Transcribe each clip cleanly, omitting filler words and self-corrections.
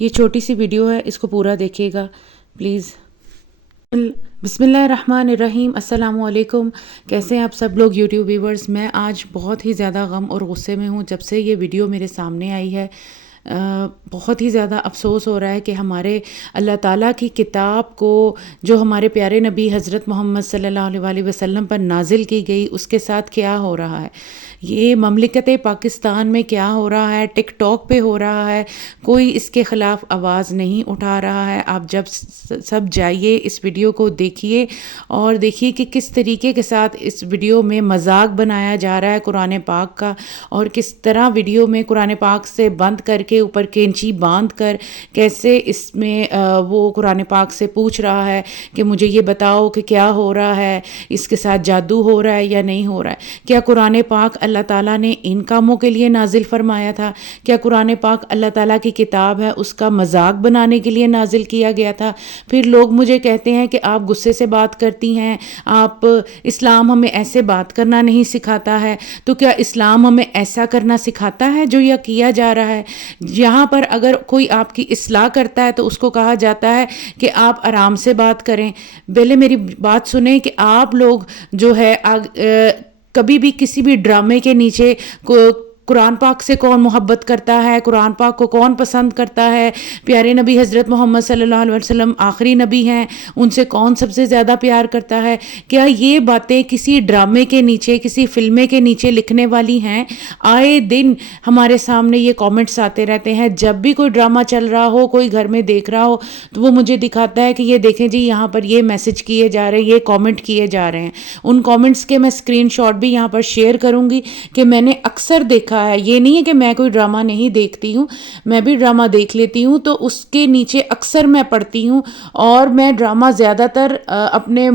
یہ چھوٹی سی ویڈیو ہے، اس کو پورا دیکھیے گا پلیز۔ بسم اللہ الرحمن الرحیم۔ السلام علیکم، کیسے ہیں آپ سب لوگ یوٹیوب ویورز؟ میں آج بہت ہی زیادہ غم اور غصے میں ہوں جب سے یہ ویڈیو میرے سامنے آئی ہے۔ بہت ہی زیادہ افسوس ہو رہا ہے کہ ہمارے اللہ تعالیٰ کی کتاب کو جو ہمارے پیارے نبی حضرت محمد صلی اللہ علیہ وآلہ وسلم پر نازل کی گئی، اس کے ساتھ کیا ہو رہا ہے، یہ مملکت پاکستان میں کیا ہو رہا ہے، ٹک ٹاک پہ ہو رہا ہے، کوئی اس کے خلاف آواز نہیں اٹھا رہا ہے۔ آپ جب سب جائیے اس ویڈیو کو دیکھیے اور دیکھیے کہ کس طریقے کے ساتھ اس ویڈیو میں مذاق بنایا جا رہا ہے قرآن پاک کا، اور کس طرح ویڈیو میں قرآن پاک سے بند کر کے اوپر کینچی باندھ کر کیسے اس میں وہ قرآن پاک سے پوچھ رہا ہے کہ مجھے یہ بتاؤ کہ کیا ہو رہا ہے، اس کے ساتھ جادو ہو رہا ہے یا نہیں ہو رہا ہے۔ کیا قرآن پاک اللہ تعالیٰ نے ان کاموں کے لیے نازل فرمایا تھا؟ کیا قرآن پاک اللہ تعالیٰ کی کتاب ہے، اس کا مذاق بنانے کے لیے نازل کیا گیا تھا؟ پھر لوگ مجھے کہتے ہیں کہ آپ غصے سے بات کرتی ہیں، آپ اسلام ہمیں ایسے بات کرنا نہیں سکھاتا ہے۔ تو کیا اسلام ہمیں ایسا کرنا سکھاتا ہے جو یہ کیا جا رہا ہے؟ یہاں پر اگر کوئی آپ کی اصلاح کرتا ہے تو اس کو کہا جاتا ہے کہ آپ آرام سے بات کریں۔ پہلے میری بات سنیں کہ آپ لوگ جو ہے کبھی بھی کسی بھی ڈرامے کے نیچے قرآن پاک سے کون محبت کرتا ہے، قرآن پاک کو کون پسند کرتا ہے، پیارے نبی حضرت محمد صلی اللہ علیہ وسلم آخری نبی ہیں، ان سے کون سب سے زیادہ پیار کرتا ہے، کیا یہ باتیں کسی ڈرامے کے نیچے، کسی فلمے کے نیچے لکھنے والی ہیں؟ آئے دن ہمارے سامنے یہ کامنٹس آتے رہتے ہیں، جب بھی کوئی ڈرامہ چل رہا ہو، کوئی گھر میں دیکھ رہا ہو تو وہ مجھے دکھاتا ہے کہ یہ دیکھیں جی یہاں پر یہ میسج کیے جا رہے ہیں، یہ کامنٹ کیے جا رہے ہیں۔ ان کامنٹس کے میں اسکرین شاٹ بھی یہاں پر شیئر کروں گی کہ میں نے اکثر دیکھا ہے۔ یہ نہیں ہے کہ میں کوئی ڈرامہ نہیں دیکھتی ہوں، میں بھی ڈرامہ دیکھ لیتی ہوں، تو اس کے نیچے اکثر میں پڑھتی ہوں، اور میں ڈرامہ زیادہ تر اپنے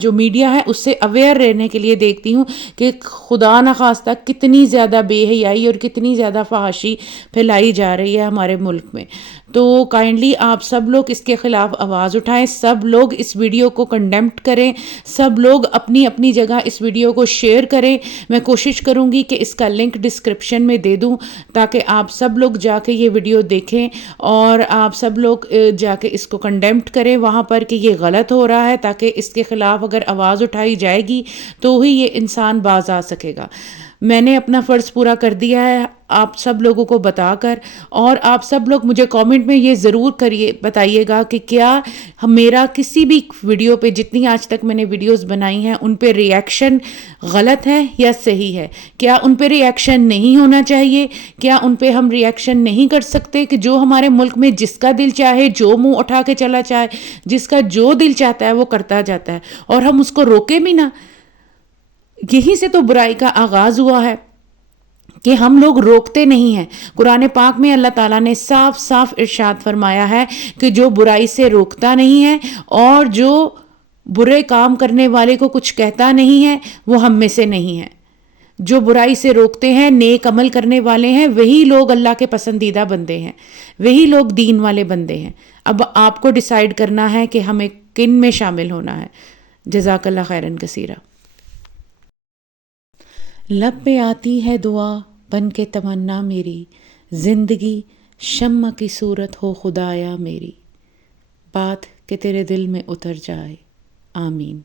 جو میڈیا ہے اس سے اویئر رہنے کے لیے دیکھتی ہوں کہ خدا نخواستہ کتنی زیادہ بے حیائی اور کتنی زیادہ فحاشی پھیلائی جا رہی ہے ہمارے ملک میں۔ تو کائنڈلی آپ سب لوگ اس کے خلاف آواز اٹھائیں، سب لوگ اس ویڈیو کو کنڈیمٹ کریں، سب لوگ اپنی اپنی جگہ اس ویڈیو کو شیئر کریں۔ میں کوشش کروں گی کہ اس کا لنک ڈسکرپشن میں دے دوں تاکہ آپ سب لوگ جا کے یہ ویڈیو دیکھیں اور آپ سب لوگ جا کے اس کو کنڈیمٹ کریں وہاں پر کہ یہ غلط ہو رہا ہے، تاکہ اس کے خلاف اگر آواز اٹھائی جائے گی تو ہی یہ انسان باز آ سکے گا۔ میں نے اپنا فرض پورا کر دیا ہے آپ سب لوگوں کو بتا کر، اور آپ سب لوگ مجھے کامنٹ میں یہ ضرور بتائیے گا کہ کیا میرا کسی بھی ویڈیو پہ، جتنی آج تک میں نے ویڈیوز بنائی ہیں، ان پہ ریاکشن غلط ہے یا صحیح ہے؟ کیا ان پہ ریاکشن نہیں ہونا چاہیے؟ کیا ان پہ ہم ریاکشن نہیں کر سکتے کہ جو ہمارے ملک میں جس کا دل چاہے جو منہ اٹھا کے چلا چاہے، جس کا جو دل چاہتا ہے وہ کرتا جاتا ہے، اور ہم اس کو روکے بھی نہ؟ یہیں سے تو برائی کا آغاز ہوا ہے کہ ہم لوگ روکتے نہیں ہیں۔ قرآن پاک میں اللہ تعالیٰ نے صاف صاف ارشاد فرمایا ہے کہ جو برائی سے روکتا نہیں ہے اور جو برے کام کرنے والے کو کچھ کہتا نہیں ہے وہ ہم میں سے نہیں ہے۔ جو برائی سے روکتے ہیں، نیک عمل کرنے والے ہیں، وہی لوگ اللہ کے پسندیدہ بندے ہیں، وہی لوگ دین والے بندے ہیں۔ اب آپ کو ڈیسائیڈ کرنا ہے کہ ہمیں کن میں شامل ہونا ہے۔ جزاک اللہ خیرن کثیرہ۔ لب پہ آتی ہے دعا بن کے تمنا میری، زندگی شمع کی صورت ہو خدایا میری، بات کہ تیرے دل میں اتر جائے، آمین۔